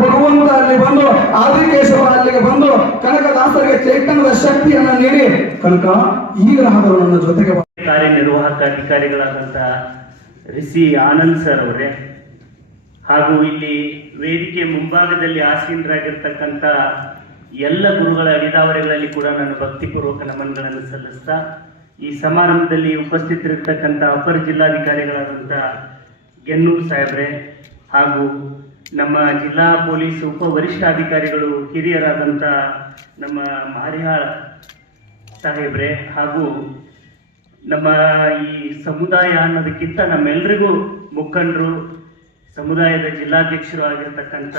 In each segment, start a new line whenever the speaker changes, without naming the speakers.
ಭಗವಂತ ಅಲ್ಲಿ ಬಂದು ಆದಿಕೇಶವ ಅಲ್ಲಿಗೆ ಬಂದು ಕನಕದಾಸರಿಗೆ ಚೈತನ್ಯದ ಶಕ್ತಿಯನ್ನ ನೀಡಿ, ಕನಕ ಈಗಲಾದರೂ ನನ್ನ ಜೊತೆಗೆ.
ಕಾರ್ಯನಿರ್ವಾಹಕ ಅಧಿಕಾರಿಗಳಾದಂತಹ ರಿಸಿ ಆನಂದ್ ಸರ್ ಅವರೇ, ಹಾಗೂ ಇಲ್ಲಿ ವೇದಿಕೆ ಮುಂಭಾಗದಲ್ಲಿ ಆಸೀನರಾಗಿರ್ತಕ್ಕಂಥ ಎಲ್ಲ ಗುರುಗಳ ವಿಧಾವರೆಗಳಲ್ಲಿ ಕೂಡ ನಾನು ಭಕ್ತಿಪೂರ್ವಕ ನಮನಗಳನ್ನು ಸಲ್ಲಿಸ್ತಾ, ಈ ಸಮಾರಂಭದಲ್ಲಿ ಉಪಸ್ಥಿತರಿರ್ತಕ್ಕಂಥ ಅಪರ ಜಿಲ್ಲಾಧಿಕಾರಿಗಳಾದಂಥ ಗೆನ್ನೂರು ಸಾಹೇಬ್ರೆ ಹಾಗೂ ನಮ್ಮ ಜಿಲ್ಲಾ ಪೊಲೀಸ್ ಉಪ ವರಿಷ್ಠಾಧಿಕಾರಿಗಳು ಹಿರಿಯರಾದಂಥ ನಮ್ಮ ಮಾರಿಹಾಳ ಸಾಹೇಬ್ರೆ ಹಾಗೂ ನಮ್ಮ ಈ ಸಮುದಾಯ ಅನ್ನೋದಕ್ಕಿಂತ ನಮ್ಮೆಲ್ರಿಗೂ ಮುಖಂಡರು, ಸಮುದಾಯದ ಜಿಲ್ಲಾಧ್ಯಕ್ಷರು ಆಗಿರ್ತಕ್ಕಂಥ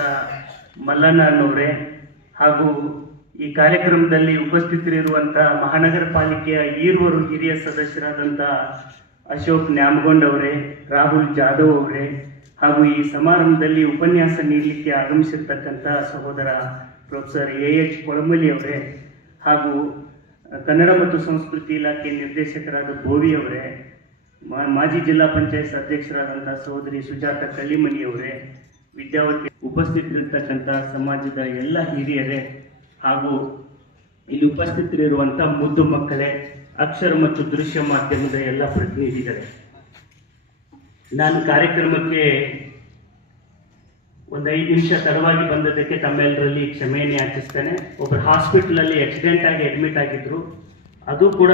ಮಲ್ಲಣ್ಣ ಅನ್ನೋರೆ ಹಾಗೂ ಈ ಕಾರ್ಯಕ್ರಮದಲ್ಲಿ ಉಪಸ್ಥಿತರಿರುವಂಥ ಮಹಾನಗರ ಪಾಲಿಕೆಯ ಈರುವರು ಹಿರಿಯ ಸದಸ್ಯರಾದಂಥ ಅಶೋಕ್ ನ್ಯಾಮಗೊಂಡ್ ಅವರೇ, ರಾಹುಲ್ ಜಾಧವ್ ಅವರೇ, ಹಾಗೂ ಈ ಸಮಾರಂಭದಲ್ಲಿ ಉಪನ್ಯಾಸ ನೀಡಲಿಕ್ಕೆ ಆಗಮಿಸಿರ್ತಕ್ಕಂಥ ಸಹೋದರ ಪ್ರೊಫೆಸರ್ ಎ ಎಚ್ ಕೊಳಮಲಿ ಅವರೇ, ಹಾಗೂ ಕನ್ನಡ ಮತ್ತು ಸಂಸ್ಕೃತಿ ಇಲಾಖೆ ನಿರ್ದೇಶಕರಾದ ಗೋವಿ ಅವರೇ ಮಾಜಿ ಜಿಲ್ಲಾ ಪಂಚಾಯತ್ ಅಧ್ಯಕ್ಷರಾದಂಥ ಸಹೋದರಿ ಸುಜಾತ ಕಳ್ಳಿಮನಿ ಅವರೇ, ವಿದ್ಯಾವತಿ ಉಪಸ್ಥಿತರಿರ್ತಕ್ಕಂಥ ಸಮಾಜದ ಎಲ್ಲ ಹಿರಿಯರೇ, ಹಾಗೂ ಇಲ್ಲಿ ಉಪಸ್ಥಿತರಿರುವಂಥ ಮುದ್ದು ಮಕ್ಕಳೇ ಅಕ್ಷರ ಮತ್ತು ದೃಶ್ಯ ಮಾಧ್ಯಮದ ಎಲ್ಲ ಪ್ರತಿನಿಧಿಗಳೇ, ನಾನು ಕಾರ್ಯಕ್ರಮಕ್ಕೆ ಒಂದು ಐದು ನಿಮಿಷ ತಡವಾಗಿ ಬಂದದ್ದಕ್ಕೆ ತಮ್ಮೆಲ್ಲರಲ್ಲಿ ಕ್ಷಮೆಯನ್ನು ಯಾಚಿಸ್ತೇನೆ. ಒಬ್ಬರು ಹಾಸ್ಪಿಟ್ಲಲ್ಲಿ ಆಕ್ಸಿಡೆಂಟ್ ಆಗಿ ಅಡ್ಮಿಟ್ ಆಗಿದ್ರು. ಅದು ಕೂಡ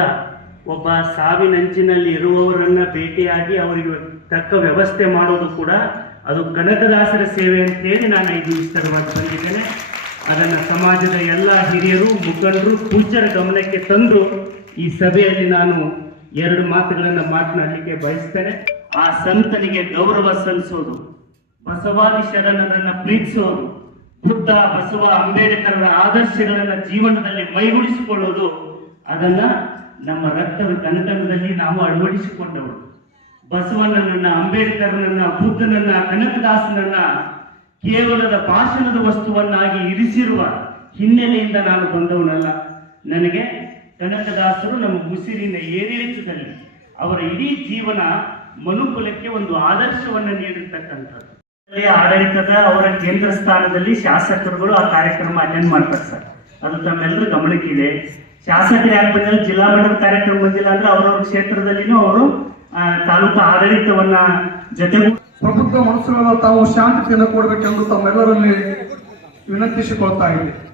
ಒಬ್ಬ ಸಾವಿನಂಚಿನಲ್ಲಿ ಇರುವವರನ್ನ ಭೇಟಿಯಾಗಿ ಅವರಿಗೆ ತಕ್ಕ ವ್ಯವಸ್ಥೆ ಮಾಡೋದು ಕೂಡ ಅದು ಕನಕದಾಸರ ಸೇವೆ ಅಂತ ಹೇಳಿ ನಾನು ಐದು ನಿಮಿಷ ತಡವಾಗಿ ಬಂದಿದ್ದೇನೆ. ಅದನ್ನು ಸಮಾಜದ ಎಲ್ಲ ಹಿರಿಯರು, ಮುಖಂಡರು, ಪೂಜ್ಯರ ಗಮನಕ್ಕೆ ತಂದು ಈ ಸಭೆಯಲ್ಲಿ ನಾನು ಎರಡು ಮಾತುಗಳನ್ನು ಮಾತನಾಡಲಿಕ್ಕೆ ಬಯಸ್ತೇನೆ. ಆ ಸಂತನಿಗೆ ಗೌರವ ಸಲ್ಲಿಸೋದು, ಬಸವಾದಿ ಶರಣರನ್ನ ಪ್ರೀತಿಸೋದು, ಬುದ್ಧ, ಬಸವ, ಅಂಬೇಡ್ಕರರ ಆದರ್ಶಗಳನ್ನ ಜೀವನದಲ್ಲಿ ಮೈಗೂಡಿಸಿಕೊಳ್ಳೋದು, ಅದನ್ನ ನಮ್ಮ ರಕ್ತದ ಕನಕನದಲ್ಲಿ ನಾವು ಅಳವಡಿಸಿಕೊಂಡವರು. ಬಸವಣ್ಣನನ್ನ ಅಂಬೇಡ್ಕರ್ನನ್ನ, ಬುದ್ಧನನ್ನ, ಕನಕದಾಸನನ್ನ ಕೇವಲದ ಭಾಷಣದ ವಸ್ತುವನ್ನಾಗಿ ಇರಿಸಿರುವ ಹಿನ್ನೆಲೆಯಿಂದ ನಾನು ಬಂದವನಲ್ಲ. ನನಗೆ ಕನಕದಾಸರು ನಮ್ಮ ಉಸಿರಿನ ಏರಿಳಿತದಲ್ಲಿ ಅವರ ಇಡೀ ಜೀವನ ಮನುಕುಲಕ್ಕೆ ಒಂದು ಆದರ್ಶವನ್ನು ನೀಡಿರ್ತಕ್ಕಂಥದ್ದು. ಆಡಳಿತದ ಅವರ ಕೇಂದ್ರ ಸ್ಥಾನದಲ್ಲಿ ಶಾಸಕರುಗಳು ಆ ಕಾರ್ಯಕ್ರಮ ಅಟೆಂಡ್ ಮಾಡ್ತಾರೆ ಸರ್. ಅದು ತಮ್ಮೆಲ್ಲರ ಗಮನಕ್ಕಿದೆ. ಶಾಸಕರು ಯಾಕೆ ಬಂದಿಲ್ಲ ಜಿಲ್ಲಾ ಮಟ್ಟದ ಕಾರ್ಯಕ್ರಮ ಬಂದಿಲ್ಲ ಅಂದ್ರೆ ಅವರವ್ರ ಕ್ಷೇತ್ರದಲ್ಲಿನೂ ಅವರು ತಾಲೂಕು ಆಡಳಿತವನ್ನ ಜೊತೆಗೂ
ಪ್ರಬುದ್ಧ ಮನಸ್ಸುಗಳನ್ನು ತಾವು ಶಾಂತಿಯಿಂದ ಕೊಡಬೇಕೆಂದು ತಮ್ಮೆಲ್ಲರಲ್ಲಿ ವಿನಂತಿಸಿಕೊಳ್ತಾ ಇದ್ದೆ